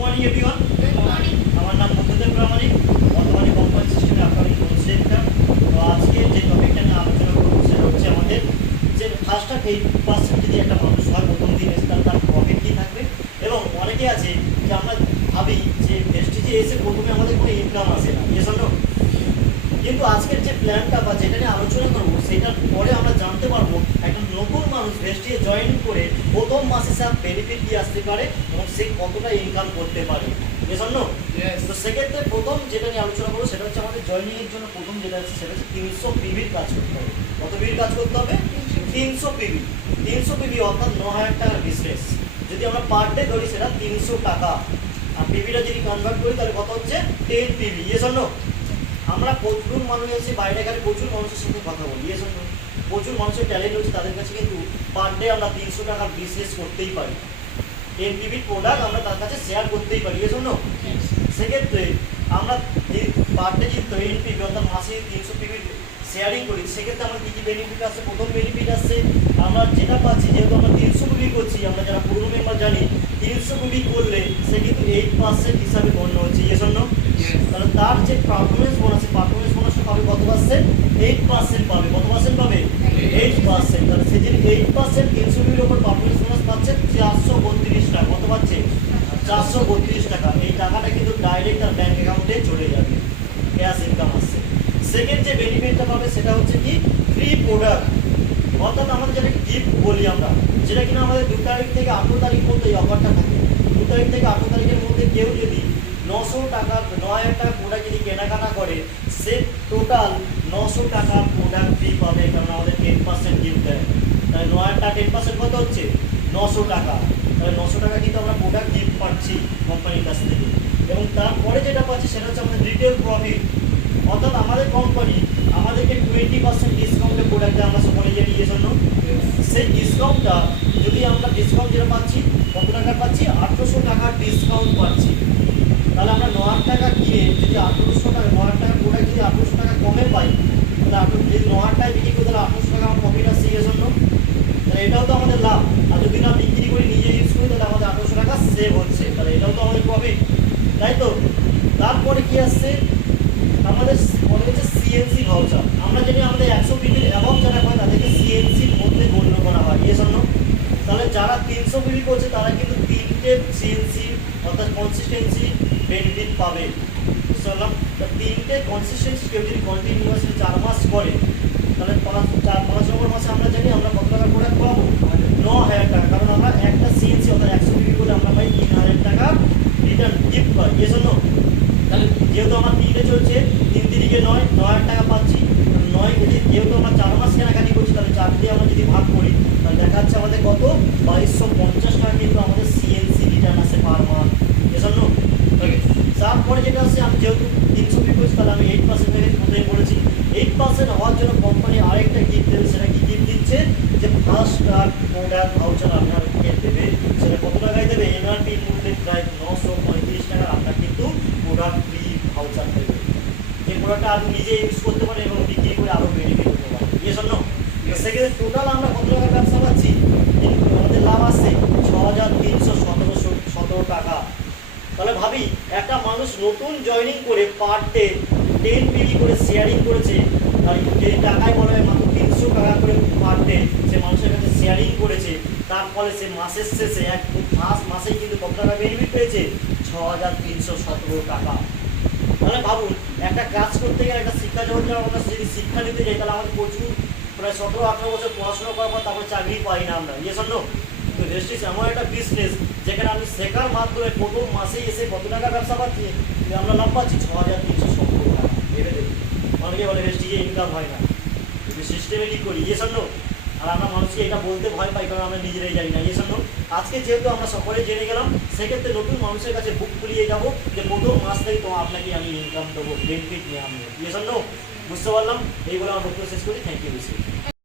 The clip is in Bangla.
Morning everyone. Good morning. আমার নাম বুদ্ধদেব প্রামাণিক, বর্তমানে কোম্পানি সিস্টেমে আপনার ইনস্ট্রাক্টর। তো আজকে যে টপিকটা নিয়ে আলোচনা করবো সেটা হচ্ছে আমাদের যে ফার্স্ট অফ 8% যদি একটা মানুষ হয় প্রথম দিনে তার প্রফিট কী থাকবে। এবং অনেকে আছে যে আমরা ভাবি যে ভেস্টিজে এসে প্রথমে আমাদের কোনো ইনকাম আসে না, এ জন্য কিন্তু আজকের যে প্ল্যানটা বা যেটা নিয়ে আলোচনা করবো সেটার পরে আমরা জানতে পারবো একটা নতুন মানুষ ভেস্টিজে জয়েন করে প্রথম মাসে স্যার বেনিফিট দিয়ে আসতে পারে এবং সে কতটা ইনকাম করতে পারে, এজন্য তো সেক্ষেত্রে প্রথম যেটা নিয়ে আলোচনা করবো সেটা হচ্ছে আমাদের জয়েনিংয়ের জন্য প্রথম যেটা আছে সেটা হচ্ছে 300 পিভির কাজ করতে হবে। কত পিভির কাজ করতে হবে? 300 পিভি। 300 পিভি অর্থাৎ 9,000 টাকার বিজনেস। যদি আমরা পার ডে ধরি সেটা 300 টাকা, আর পিভিটা যদি কনভার্ট করি তাহলে কত হচ্ছে 10 পিভি, এজন্য আমরা প্রচুর মানুষ আছে বাইরে গেলে প্রচুর মানুষের সাথে কথা বলি, এজন্য প্রচুর মানুষের ট্যালেন্ট হচ্ছে তাদের কাছে, কিন্তু পার ডে আমরা 300 টাকার বিজনেস করতেই পারি। এনপিভি প্রোডাক্ট আমরা তার কাছে শেয়ার করতেই পারি, এজন্য সেক্ষেত্রে আমরা পার ডে যদি এনপিভি অর্থাৎ মাসে 300 পিভি শেয়ারিং করি সেক্ষেত্রে আমার কী কী বেনিফিট আছে? প্রথম বেনিফিট আসছে আমরা যেটা পাচ্ছি, যেহেতু আমরা 300 পিভি করছি, আমরা যারা পুরো মেম্বার জানি 300 পিভি করলে সে কিন্তু 8% হিসাবে গণ্য হচ্ছে, এজন্য তাহলে তার যে পারফরমেন্স বোনাস বোনাসটা পাবে কত পার্সেন্ট? 8% পাবে। কত পার্সেন্ট পাবে? 8%। তাহলে সে যদি 8% 300 পিভির ওপর পারফরমেন্স বোনাস পাচ্ছে 432 টাকা। কত পাচ্ছে? 432 টাকা। এই টাকাটা কিন্তু ডাইরেক্ট তার ব্যাংক অ্যাকাউন্টে চলে যাবে, ক্যাশ ইনকাম আসছে। সেকেন্ড যে বেনিফিটটা পাবে সেটা হচ্ছে কি ফ্রি প্রোডাক্ট, অর্থাৎ আমাদের যেটা গিফট বলি আমরা, যেটা কিনা আমাদের 2 তারিখ থেকে 18 তারিখ মধ্যে এই অফারটা থাকে। 2 তারিখ থেকে 18 তারিখের মধ্যে কেউ যদি 900 টাকা 9,000 টাকা প্রোডাক্ট যদি কেনাকাটা করে সে টোটাল 900 টাকা প্রোডাক্ট ফ্রি পাবে, কারণ আমাদের 10% গিফট দেয়। তাহলে 9,000 টাকা 10% কত হচ্ছে? 900 টাকা। তাহলে 900 টাকা কিন্তু আমরা প্রোডাক্ট গিফট পাচ্ছি কোম্পানির কাছ থেকে। এবং তারপরে যেটা পাচ্ছি সেটা হচ্ছে আমাদের রিটেল প্রফিট, অর্থাৎ আমাদের কোম্পানি আমাদেরকে 20% ডিসকাউন্টে প্রোডাক্ট দেয়, আমরা সকলে জানি, এর জন্য সেই ডিসকাউন্টটা যদি আমরা ডিসকাউন্ট যেটা পাচ্ছি কত টাকা পাচ্ছি? 800 টাকার ডিসকাউন্ট পাচ্ছি। তাহলে আমরা 9,000 টাকা কিনে যদি 800 টাকা 9,000 টাকার প্রোডাক্ট যদি 800 টাকা কমে পাই তাহলে যদি 9,000 টাকায় বিক্রি করি তাহলে 800 টাকা আমার প্রফিট আসছে, এর জন্য তাহলে এটাও তো আমাদের লাভ। আর যদি না বিক্রি করি নিজে ইউজ করি তাহলে আমাদের 800 টাকা সেভ হচ্ছে, তাহলে এটাও তো আমাদের প্রফিট, তাই তো? তারপরে কি আসছে? আমাদের মনে হচ্ছে সিএনসি ভাউচার। আমরা জানি আমাদের 100 পিভির অ্যাবাভ যারা হয় তাদেরকে সিএনসির মধ্যে গণ্য করা হয়, এর জন্য তাহলে যারা 300 পিভি করছে তারা কিন্তু 3টে সিএনসি অর্থাৎ কনসিস্টেন্সি বেনিফিট পাবে, বুঝতে পারলাম? 3টে কনসিস্টেন্সি কেউ যদি কন্টিনিউয়াসলি 4 মাস করে তাহলে 5 নম্বর মাসে আমরা জানি আমরা কত টাকা প্রোডাক্ট পাবো? 9,000 টাকা, কারণ আমরা একটা সিএনসি অর্থাৎ 100 পিভি করে আমরা পাই 3,000 টাকা রিটার্ন গিফট পাই, এর জন্য তাহলে যেহেতু আমার 3টে চলছে 3 তিরিকে 9,000 টাকা পাচ্ছি। 9 কেজি যেহেতু আমরা 4 মাস কেনাকাটি করছি তাহলে 4 দিয়ে আমরা যদি ভাগ করি তাহলে দেখা যাচ্ছে আমাদের কত? 2250 টাকা কিন্তু আমাদের সিএনসি রিটার্ন আসে পার মান্থ, এজন্য তারপরে যেটা আছে আমি যেহেতু 300 পিভি করছি তাহলে আমি 8% থেকে কোথায় বলেছি 8% হওয়ার জন্য কোম্পানি আরেকটা গিফট দেবে। সেটা কি গিফট দিচ্ছে? যে ফার্স্ট প্রোডাক্ট ভাউচার আপনাকে দেবে। সেটা কত টাকায় দেবে? এমআরপি মূল্যে প্রায় 935 টাকা আপনার কিন্তু প্রোডাক্ট ফ্রি ভাউচার দেবে, যে প্রোডাক্টটা আপনি নিজে ইউজ করতে পারেন এবং বিক্রি করে আরও বেনিফিট হতে পারেন, এর জন্য সেক্ষেত্রে টোটাল আমরা কত টাকা ব্যবসা পাচ্ছি? আমাদের লাভ আসছে 6,317 টাকা। তাহলে ভাবি একটা মানুষ নতুন জয়েনিং করে পার ডে 10 পিভি করে শেয়ারিং করেছে, আর যে টাকায় বলা হয় মাত্র 300 টাকা করে পার ডে সে মানুষের কাছে শেয়ারিং করেছে, তার ফলে সে মাসের শেষে ফার্স্ট মাসেই কিন্তু কত টাকা বেনিফিট পেয়েছে? 6,317 টাকা। তাহলে ভাবুন একটা কাজ করতে গেলে একটা শিক্ষা জগতে আমরা যদি শিক্ষা নিতে যাই তাহলে আমাদের প্রচুর প্রায় 17-18 বছর পড়াশোনা করার পর তারপর চাকরি পাই না আমরা, এর জন্য তো রেজিস্ট্রিজ এমন একটা বিজনেস যেখানে আমি শেখার মাধ্যমে প্রথম মাসেই এসে কত টাকা ব্যবসা পাচ্ছি? আমরা লাভ পাচ্ছি 6,317 টাকা। ভেবে দেখি, অনেকে বলে রেজিস্ট্রিজে ইনকাম হয় না, কিন্তু সিস্টেমেটিক করি, এর জন্য আর আমরা মানুষকে এটা বলতে ভয় পাই কারণ আমরা নিজেরাই জানি না, এর জন্য আজকে যেহেতু আমরা সকলে জেনে গেলাম সেক্ষেত্রে নতুন মানুষের কাছে বুক খুলিয়ে যাবো যে প্রথম মাস থেকে তো আপনাকে আমি ইনকাম দেবো, বেনিফিট নিয়ে আমি, এর জন্য বুঝতে পারলাম। এইগুলো আমার বক্তব্য শেষ করি। Thank you.